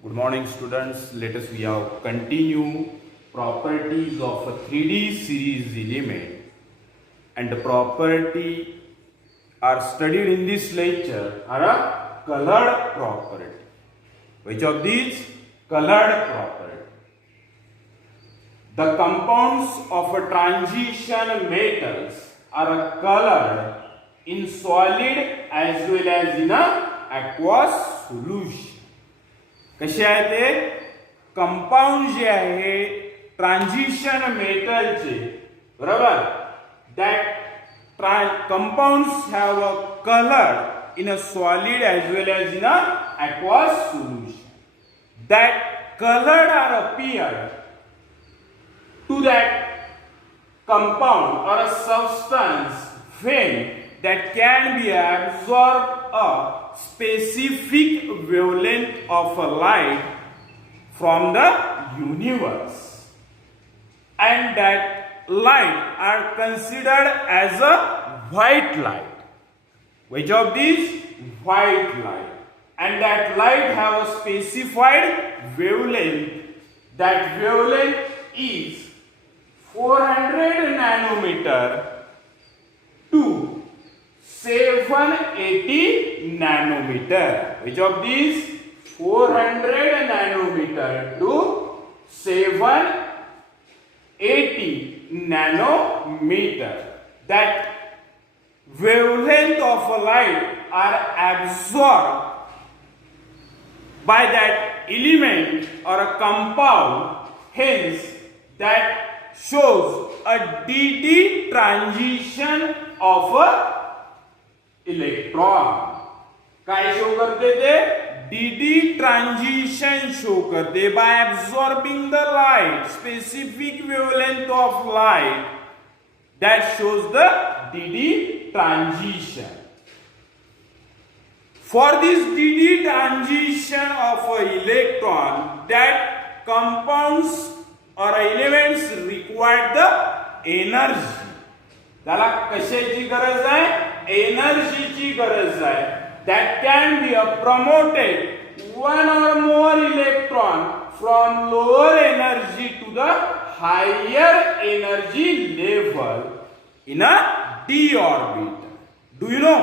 Good morning, students. Let us we have continue properties of a 3D series element, and the property are studied in this lecture are a colored property. Which of these? Colored property. The compounds of a transition metals are colored in solid as well as in a aqueous solution. कसे आहे ते compound जे आहे transition मेटलचे बरोबर that compounds have a colour in a solid as well as in a aqueous solution that colored are appeared to that compound or a substance when that can be absorbed a specific wavelength of a light from the universe, and that light are considered as a white light. Which of these? White light. And that light have a specified wavelength. That wavelength is 400 nanometer to 780 nanometer. Which of these? 400 nanometer to 780 nanometer. That wavelength of a light are absorbed by that element or a compound. Hence, that shows a dd transition of a electron. काय show करते ते? dd transition show करते bye absorbing the light, specific wavelength of light that shows the dd transition. For this dd transition of an electron, that compounds or elements require the energy. त्याला कशाची गरज आहे? एनर्जीची गरज आहे. That can be promoted one or more electron from lower energy to the higher energy level in a d orbital. Do you know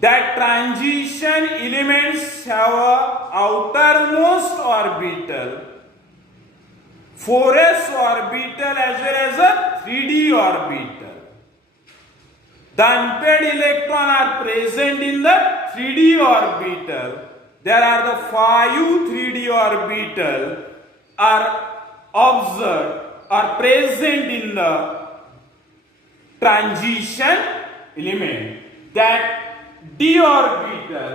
that transition elements have a outermost orbital, 4s orbital as well as a 3d orbital. The unpaired electrons are present in the 3d orbital. There are the 5 3d orbitals are observed or present in the transition element. That d orbital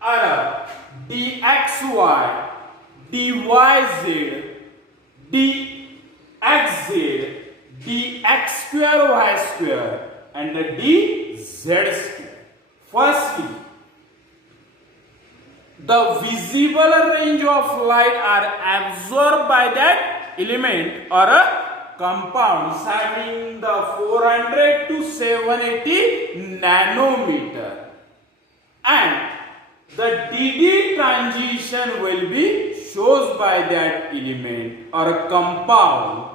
are dxy, dyz, dxz, dx square y square, and the dz square. Firstly, the visible range of light are absorbed by that element or a compound having the 400 to 780 nanometer, and the dd transition will be shown by that element or a compound,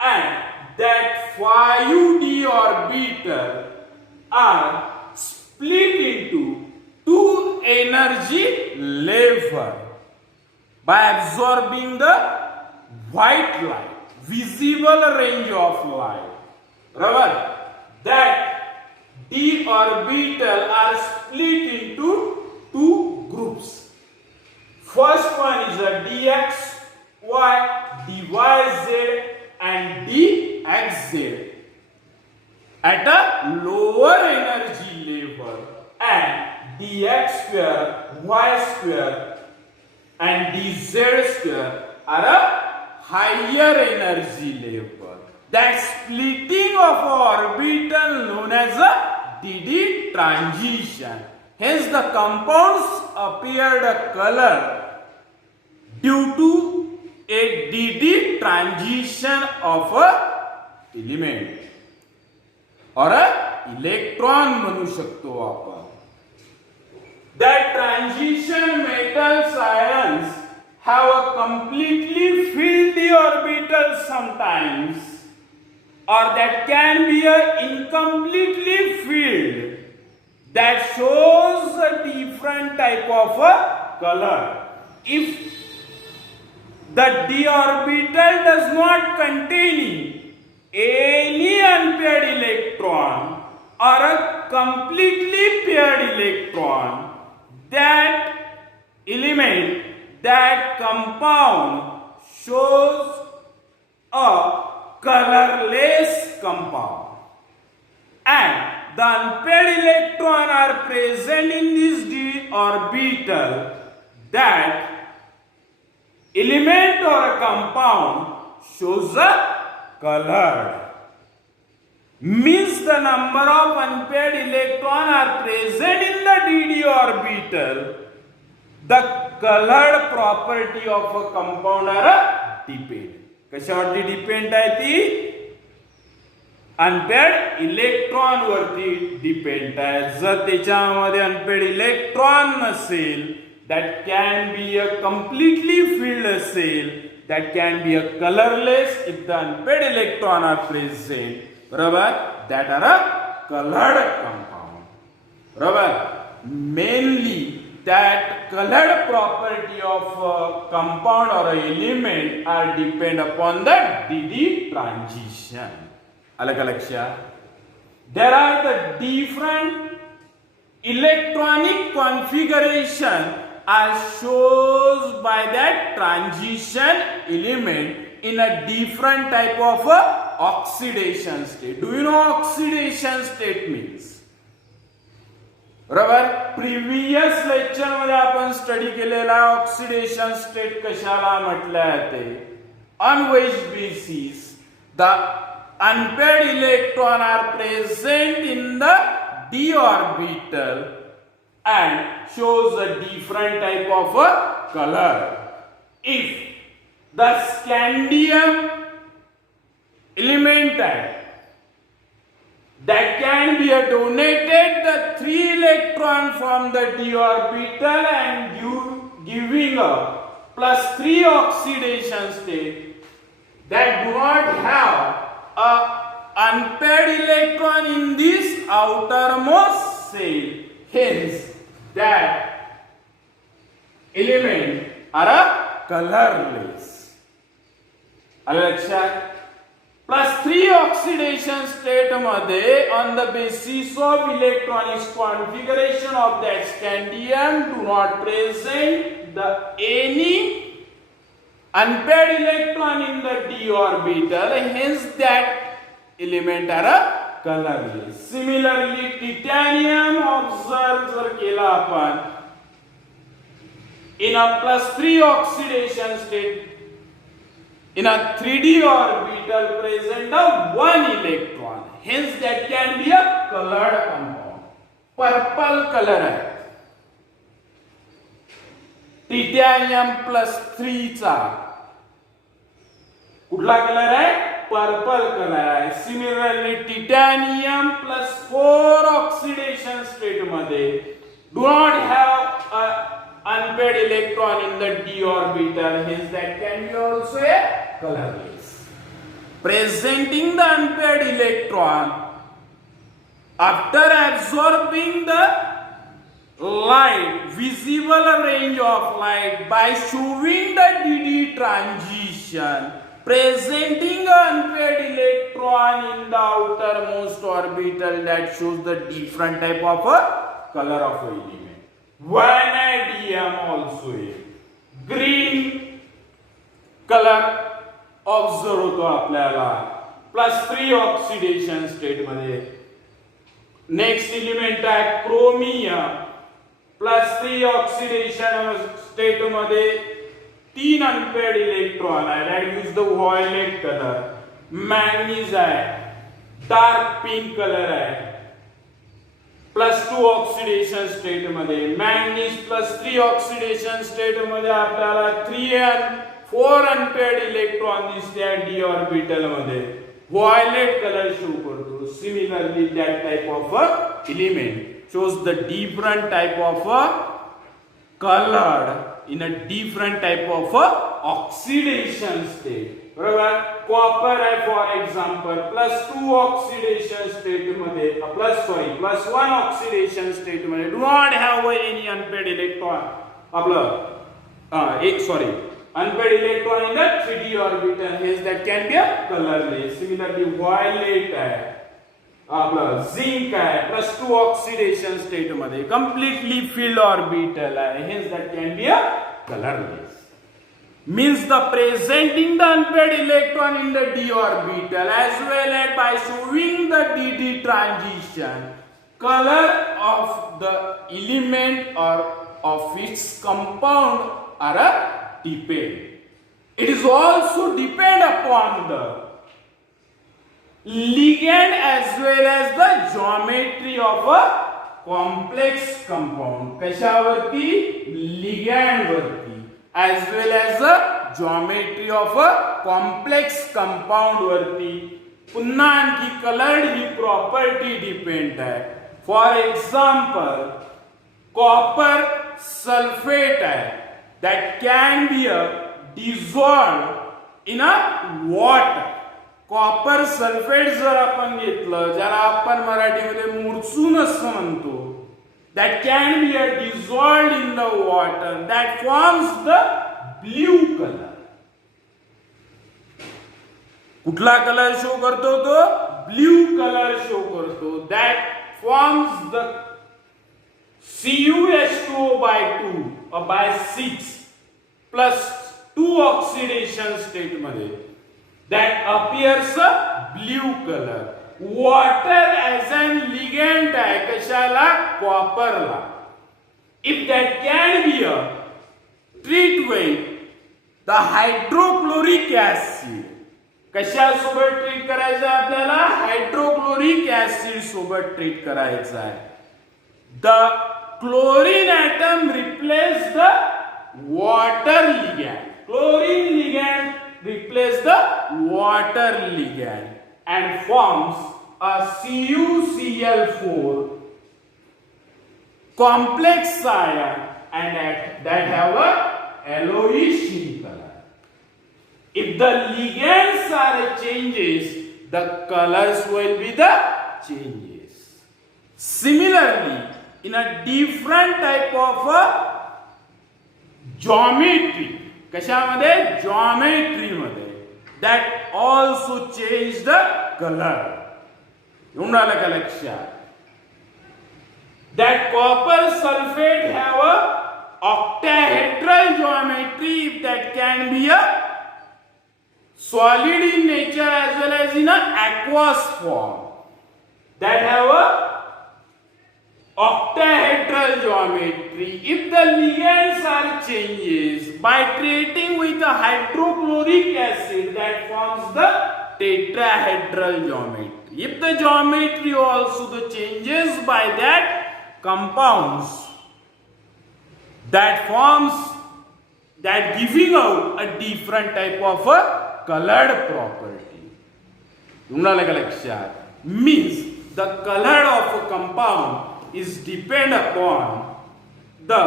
and that 5d orbital are split into two energy level by absorbing the white light, visible range of light. Remember that d orbital are split into two groups. First one is a dxy, dyz, and dxz at a lower energy level, and dx square, y square, and dz square are a higher energy level. That splitting of orbital known as a dd transition. Hence the compounds appeared a color due to a dd transition of a element or a electron म्हणू शकतो आपण. That transition metal have a completely filled d orbital sometimes, or that can be a incompletely filled, that shows a different type of a color. If the d orbital does not contain any unpaired electron or a completely paired electron, that element, that compound shows a colorless compound. And the unpaired electron are present in this d orbital, that element or a compound shows a colored. Means the number of unpaired electrons are present in the dd orbital, the colored property of a compound are depend. कशावरती depend आहे ती? Unpaired electron वरती depend आहे. जर त्याच्यामध्ये unpaired electron नसेल, that can be a completely filled cell, that can be a colorless. If the unpaired electron are present, बरोबर, that are a colored compound. बरोबर, mainly that colored property of a compound or a element are depend upon the dd transition. अलग लक्षात. There are the different electronic configuration are shown by that transition element in a different type of oxidation state. Do you know oxidation state means? बरोबर, previous lecture मध्ये आपण study केलेला oxidation state कशाला म्हटले जाते? अनवेज basis the unpaired electron are present in the d orbital and shows a different type of a color. If the scandium element that can be donated the 3 electron from the d orbital and giving a +3 oxidation state, that do not have a unpaired electron in this outermost cell, hence that element are a colorless. लक्षात. +3 oxidation state मध्ये on the basis of electronic configuration of that scandium do not present the any unpaired electron in the d orbital, hence that element are a colorless. Similarly, titanium observe जर केला आपण in a +3 oxidation state, in a 3d orbital present a 1 electron, hence that can be a colored compound. Purple color है titanium +3 चा. कुठला colour आहे? Purple colour आहे. Similarly titanium +4 oxidation state मध्ये do not have a unpaired electron in the d orbital, hence that can be also a colorless. Presenting the unpaired electron after absorbing the light, visible range of light by showing the dd transition, presenting an unpaired electron in the outermost orbital, that shows the different type of a color of a element. Vanadium also green color observe होतो आपल्याला +3 oxidation state मध्ये. Next element आहे chromium +3 oxidation state मध्ये 3 unpaired electron आहे, that use the violet colour. Manganese आहे dark pink colour आहे +2 oxidation state मध्ये. Manganese +3 oxidation state मध्ये आपल्याला 3 and 4 अनपेअर्ड इलेक्ट्रॉन दिसते डी ऑर्बिटल मध्ये, व्हायलेट कलर शो करतो. Similarly that type of element shows the different type of colored in a different type of oxidation state. बरोबर. Copper आहे for example +2 oxidation state मध्ये +1 oxidation state मध्ये do not have any unpaired electron. आपलं unpaired electron in the 3d orbital, hence that can be a colorless. Similarly violet आहे, आपलं zinc आहे +2 oxidation state मध्ये completely filled orbital आहे, hence that can be a colorless. Means the presenting the unpaired electron in the d orbital as well as by showing the dd transition, color of the element or of its compound are depend. It is also depend upon the ligand as well as the geometry of a complex compound. कशावरती? ligand वरती as well as the geometry of a complex compound वरती. पुन्हा आणखी coloured ही property depend आहे. For example copper sulphate आहे, that can be dissolved in a water. Copper sulphate जर आपण घेतलं, ज्याला आपण मराठीमध्ये मुरचून असं म्हणतो, that can be dissolved in the water, that forms the blue color. कुठला कलर शो करतो तो? ब्ल्यू कलर शो करतो. that forms the CuH2O/2 or by 6 +2 oxidation state मध्ये that appears a blue color. Water as an ligand आहे कशाला? कॉपरला. If that can be a treat with the hydrochloric acid, कशा सोबत treat करायचं आहे आपल्याला? Hydrochloric acid सोबत ट्रीट करायचं आहे. The chlorine atom replace the water ligand. Chlorine ligand replace the water ligand and forms a CuCl4 complex ion and that have a yellowish color. If the ligands are changes, the colors will be the changes. Similarly, in a different type of geometry, कशामध्ये? geometry मध्ये, that also change the color. येऊन राहिलं का लक्षात? That copper sulfate have a octahedral geometry, if that can be a solid in nature as well as in a aqueous form, that have a octahedral geometry. If the ligands are changes by treating with a hydrochloric acid, that forms the tetrahedral geometry. If the geometry also the changes by that compounds, that forms, that giving out a different type of a colored property. Means the color of a compound is depend upon the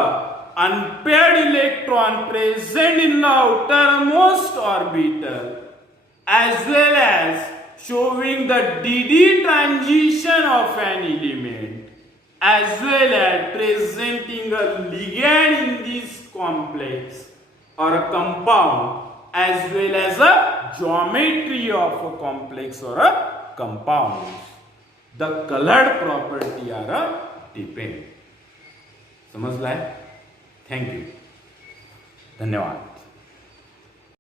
unpaired electron present in the outermost orbital as well as showing the dd transition of an element as well as presenting a ligand in this complex or a compound as well as a geometry of a complex or a compound. The colored property are a depend. समझला है? Thank you. धन्यवाद.